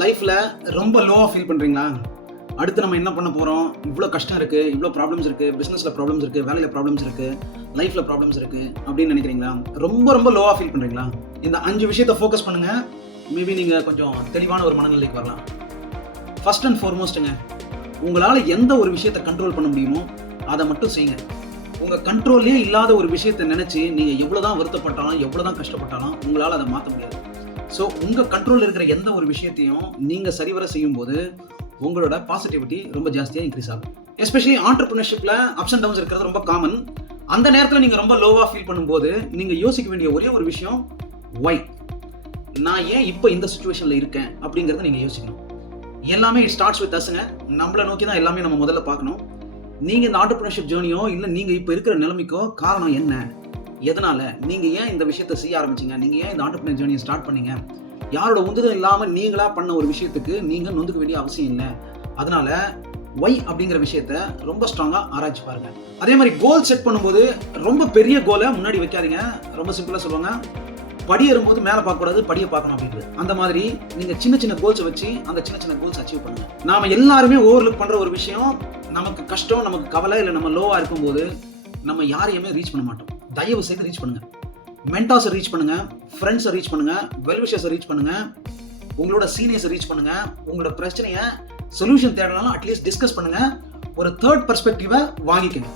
லைஃப்பில் ரொம்ப லோவாக ஃபீல் பண்ணுறீங்களா? அடுத்து நம்ம என்ன பண்ண போகிறோம், இவ்வளோ கஷ்டம் இருக்குது, இவ்வளோ ப்ராப்ளம்ஸ் இருக்குது, பிஸ்னஸில் ப்ராப்ளம்ஸ் இருக்குது, வேலையில் ப்ராப்ளம்ஸ் இருக்குது, லைஃப்பில் ப்ராப்ளம்ஸ் இருக்குது அப்படின்னு நினைக்கிறீங்களா? ரொம்ப ரொம்ப லோவாக ஃபீல் பண்ணுறீங்களா? இந்த 5 விஷயத்தை ஃபோக்கஸ் பண்ணுங்கள். மேபி நீங்கள் கொஞ்சம் தெளிவான ஒரு மனநிலைக்கு வரலாம். ஃபர்ஸ்ட் அண்ட் ஃபார்மோஸ்ட்டுங்க, உங்களால் எந்த ஒரு விஷயத்தை கண்ட்ரோல் பண்ண முடியுமோ அதை மட்டும் செய்யுங்க. உங்கள் கண்ட்ரோல்லே இல்லாத ஒரு விஷயத்தை நினச்சி நீங்கள் எவ்வளோ தான் வருத்தப்பட்டாலும் எவ்வளோ தான் கஷ்டப்பட்டாலும் உங்களால் அதை மாற்ற முடியாது. ஸோ உங்கள் கண்ட்ரோலில் இருக்கிற எந்த ஒரு விஷயத்தையும் நீங்கள் சரிவர செய்யும்போது உங்களோட பாசிட்டிவிட்டி ரொம்ப ஜாஸ்தியாக இன்க்ரீஸ் ஆகும். எஸ்பெஷலி ஆண்டர்பிரினர்ஷிப்பில் அப்ஸ் அண்ட் டவுன்ஸ் இருக்கிறது ரொம்ப காமன். அந்த நேரத்தில் நீங்கள் ரொம்ப லோவாக ஃபீல் பண்ணும்போது நீங்கள் யோசிக்க வேண்டிய ஒரே ஒரு விஷயம், ஒய், நான் ஏன் இப்போ இந்த சுச்சுவேஷனில் இருக்கேன் அப்படிங்கிறத நீங்கள் யோசிக்கணும். எல்லாமே இட் ஸ்டார்ட்ஸ் வித் அஸ்ங்க. நம்மளை நோக்கி தான் எல்லாமே நம்ம முதல்ல பார்க்கணும். நீங்கள் இந்த ஆண்டர்பிரினர்ஷிப் ஜேர்னியோ இல்லை நீங்கள் இப்போ இருக்கிற நிலைமைக்கோ காரணம் என்ன, எதனால் நீங்கள் ஏன் இந்த விஷயத்தை செய்ய ஆரம்பிச்சிங்க, நீங்கள் ஏன் இந்த ஆண்டர்பிரினர் ஜேர்னியை ஸ்டார்ட் பண்ணீங்க, யாரோட உந்துதல் இல்லாமல் நீங்களாக பண்ண ஒரு விஷயத்துக்கு நீங்கள் நொந்துக்க வேண்டிய அவசியம் இல்லை. அதனால ஒய் அப்படிங்கிற விஷயத்த ரொம்ப ஸ்ட்ராங்காக ஆராய்ச்சி பாருங்க. அதே மாதிரி கோல் செட் பண்ணும்போது ரொம்ப பெரிய கோலை முன்னாடி வைக்காதீங்க. ரொம்ப சிம்பிளாக சொல்லுவாங்க, படி ஏறும்போது மேலே பார்க்கக்கூடாது, படியை பார்க்கணும் அப்படின்றது. அந்த மாதிரி நீங்கள் சின்ன சின்ன கோல்ஸை வச்சு அந்த சின்ன சின்ன கோல்ஸ் அச்சீவ் பண்ணுங்க. நாம எல்லாருமே ஓவர்லுக் பண்ணுற ஒரு விஷயம், நமக்கு கஷ்டம், நமக்கு கவலை இல்லை, நம்ம லோவாக இருக்கும்போது நம்ம யாரையுமே ரீச் பண்ண மாட்டோம். தயவு செய்து ரீச் பண்ணுங்க. மென்டார்ஸை ரீச் பண்ணுங்க, ஃப்ரெண்ட்ஸை ரீச் பண்ணுங்க, வெல்விஷர்ஸை ரீச் பண்ணுங்க, உங்களோட சீனியர்ஸை ரீச் பண்ணுங்க. உங்களோட பிரச்சனையை சொல்யூஷன் தேடலாம், அட்லீஸ்ட் டிஸ்கஸ் பண்ணுங்க. ஒரு தேர்ட் பெர்ஸ்பெக்டிவை வாங்கிக்கங்க.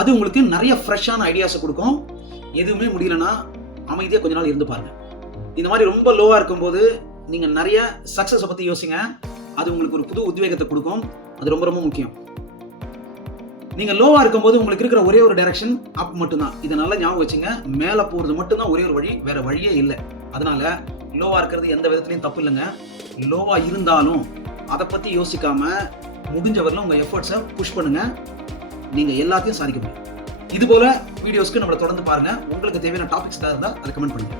அது உங்களுக்கு நிறைய ஃப்ரெஷ்ஷான ஐடியாஸை கொடுக்கும். எதுவுமே முடியலன்னா அமைதியாக கொஞ்ச நாள் இருந்து பாருங்க. இந்த மாதிரி ரொம்ப லோவாக இருக்கும்போது நீங்கள் நிறைய சக்ஸஸை பற்றி யோசிங்க. அது உங்களுக்கு ஒரு புது உத்வேகத்தை கொடுக்கும். அது ரொம்ப ரொம்ப முக்கியம். நீங்கள் லோவாக இருக்கும்போது உங்களுக்கு இருக்கிற ஒரே ஒரு டைரக்ஷன் அப் மட்டும்தான். இதை நல்லா ஞாபகம் வச்சுங்க. மேலே போகிறது மட்டும்தான் ஒரே ஒரு வழி, வேற வழியே இல்லை. அதனால லோவாக இருக்கிறது எந்த விதத்துலையும் தப்பு இல்லைங்க. லோவாக இருந்தாலும் அதை பற்றி யோசிக்காம முடிஞ்ச வரலாம் உங்கள் எஃபர்ட்ஸை புஷ் பண்ணுங்க. நீங்கள் எல்லாத்தையும் சாதிக்க முடியும். இது போல வீடியோஸ்க்கு நம்மளை தொடர்ந்து பாருங்க. உங்களுக்கு தேவையான டாபிக்ஸ் தான் இருந்தால் அதை கமெண்ட் பண்ணுங்க.